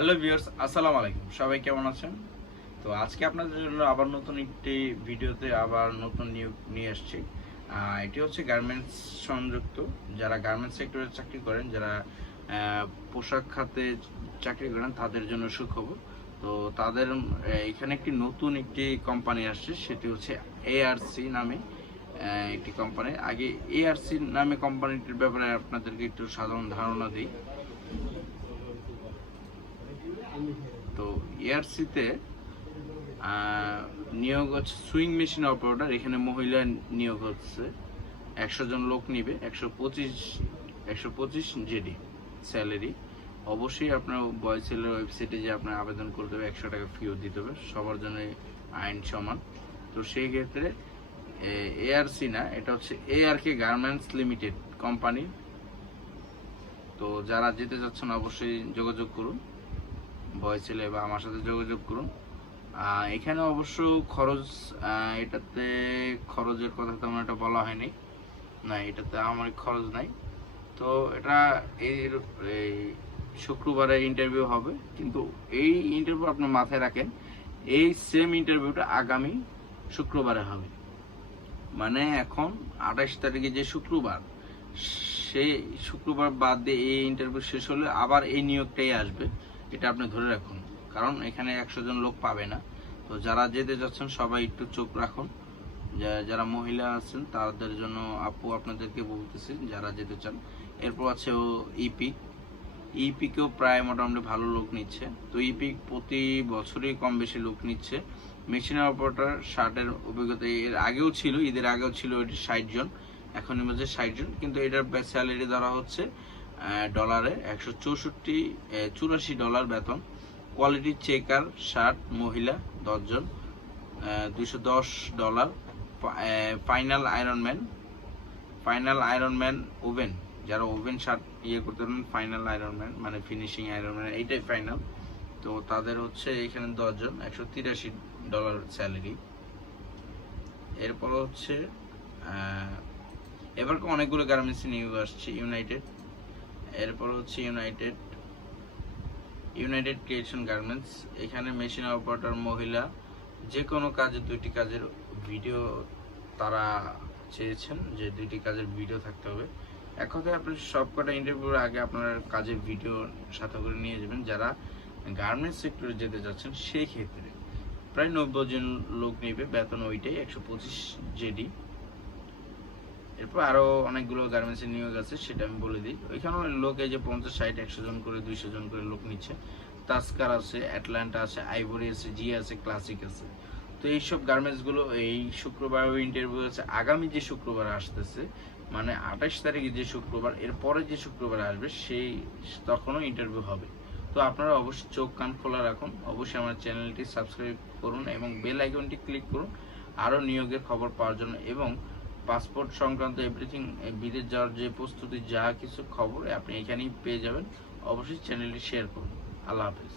Hello viewers আসসালামু আলাইকুম। সবাই কেমন আছেন? তো আজকে আপনাদের জন্য আবার নতুন একটি ভিডিওতে আবার নতুন নিয়োগ নিয়ে আহ, এটি হচ্ছে গার্মেন্টস সংযুক্ত। যারা গার্মেন্টস সেক্টরে চাকরি করেন যারা পোশাক খাতে চাকরি করেন তাদের জন্য সুখবর। তো তাদের এখানে একটি নতুন একটি কোম্পানি আসছে সেটি হচ্ছে এআরসি নামে একটি কোম্পানি আগে এআরসি নামে কোম্পানিটির ব্যাপারে আপনাদেরকে একটু সাধারণ ধারণা দিই। তো এআরসিতে নিয়োগ হচ্ছে সুইং মেশিন অপারেটর। এখানে মহিলা নিয়োগ হচ্ছে। একশো জন লোক নিবে, একশো পঁচিশ একশো পঁচিশ জেডি স্যালারি। অবশ্যই আপনার বয়সেলের ওয়েবসাইটে যে আপনার আবেদন করতে হবে, একশো টাকা ফিও দিতে হবে। সবার জন্য আইন সমান। তো সেই ক্ষেত্রে এআরসি না, এটা হচ্ছে এআরকে গার্মেন্টস লিমিটেড কোম্পানি। তো যারা যেতে চাচ্ছেন, অবশ্যই যোগাযোগ করুন। ভয় ছেলে বা আমার সাথে যোগাযোগ করুন। এখানে অবশ্য খরচ এটাতে খরচের কথা তেমন একটা বলা হয়নি। না, এটাতে আমার খরচ নাই। তো এটা এর এই শুক্রবারে ইন্টারভিউ হবে, কিন্তু এই ইন্টারভিউ আপনি মাথায় রাখেন, এই সেম ইন্টারভিউটা আগামী শুক্রবারে হবে। মানে এখন আঠাশ তারিখে যে শুক্রবার সেই শুক্রবার বাদ দিয়ে এই ইন্টারভিউ শেষ হলে আবার এই নিয়োগটাই আসবে। এটা আপনি ধরে রাখুন। কারণ এখানে একশো জন লোক পাবে না। তো যারা যেতে যাচ্ছেন, সবাই একটু চোখ রাখুন। যারা মহিলা আছেন, তাদের জন্য আপু আপনাদেরকে বলতেছি, যারা যেতে চান। এরপর আছে ও ইপি। ইপিকেও প্রায় মোটামুটি ভালো লোক নিচ্ছে। তো ইপি প্রতি বছরই কম বেশি লোক নিচ্ছে। মেশিন অপারেটর শার্টের অভিজ্ঞতা, এর আগেও ছিল, ঈদের আগেও ছিল এটি ষাট জন। এখন মধ্যে ষাট জন, কিন্তু এটার স্যালারি ধরা হচ্ছে ডলারে একশো চৌষট্টি চুরাশি ডলার বেতন। কোয়ালিটি চেকার শার্ট মহিলা দশজন। দুইশো দশ dollar final Ironman final Ironman oven যারা ওভেন শার্ট ইয়ে করতে পারেন ফাইনাল আয়রনম্যান মানে ফিনিশিং আয়রনম্যান এইটাই ফাইনাল তো তাদের হচ্ছে এখানে দশজন একশো তিরাশি ডলার স্যালারি এরপর হচ্ছে আহ, এবার অনেকগুলো গার্মেন্টস নিয়োগ আসছে ইউনাইটেড এরপর হচ্ছে ইউনাইটেড ইউনাইটেড ক্রিয়েশন গার্মেন্টস এখানে মেশিন অপারেটর মহিলা যে কোনো কাজে দুইটি কাজের ভিডিও তারা চেয়েছেন যে দুইটি কাজের ভিডিও থাকতে হবে। এক কথায় আপনি সবকটা ইন্টারভিউর আগে আপনার কাজের ভিডিও সাথে করে নিয়ে যাবেন। যারা গার্মেন্টস সেক্টরে যেতে যাচ্ছেন, সেই ক্ষেত্রে প্রায় নব্বই জন লোক নেবে। বেতন ওইটাই, একশো পঁচিশ জেডি এরপর আরও অনেকগুলো গার্মেন্টসের নিয়োগ আছে, সেটা আমি বলে দিই। ওইখানেও লোক এই যে পঞ্চাশ, ষাট, একশো জন করে, দুইশো জন করে লোক নিচ্ছে। তাস্কার আছে, অ্যাটলান্টা আছে, আইভরি আছে, জি আছে, ক্লাসিক আছে। তো এইসব গার্মেন্টসগুলো এই শুক্রবার ইন্টারভিউ আছে। আগামী যে শুক্রবার আসতেছে মানে আঠাশ তারিখে যে শুক্রবার, এর পরে যে শুক্রবার আসবে, সেই তখনও ইন্টারভিউ হবে। তো আপনারা অবশ্যই চোখ, কান খোলা রাখুন। অবশ্যই আমার চ্যানেলটি সাবস্ক্রাইব করুন এবং বেল আইকনটি ক্লিক করুন। আরও নিয়োগের খবর পাওয়ার জন্য এবং পাসপোর্ট সংক্রান্ত এভরিথিং বিদেশ যাওয়ার যে প্রস্তুতি, যা কিছু খবর আপনি এখানেই পেয়ে যাবেন। অবশ্যই চ্যানেলটি শেয়ার করুন। আল্লাহ হাফেজ।